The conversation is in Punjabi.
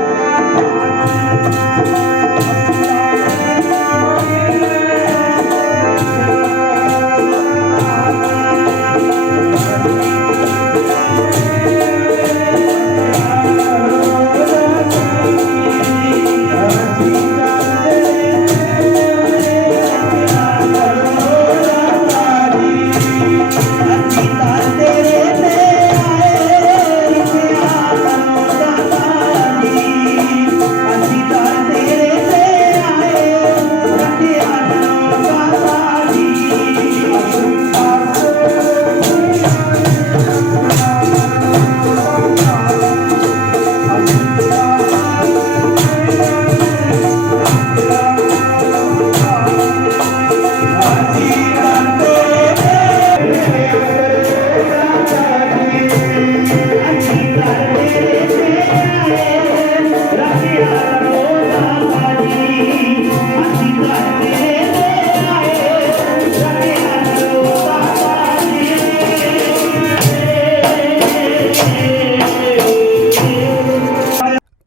Thank you.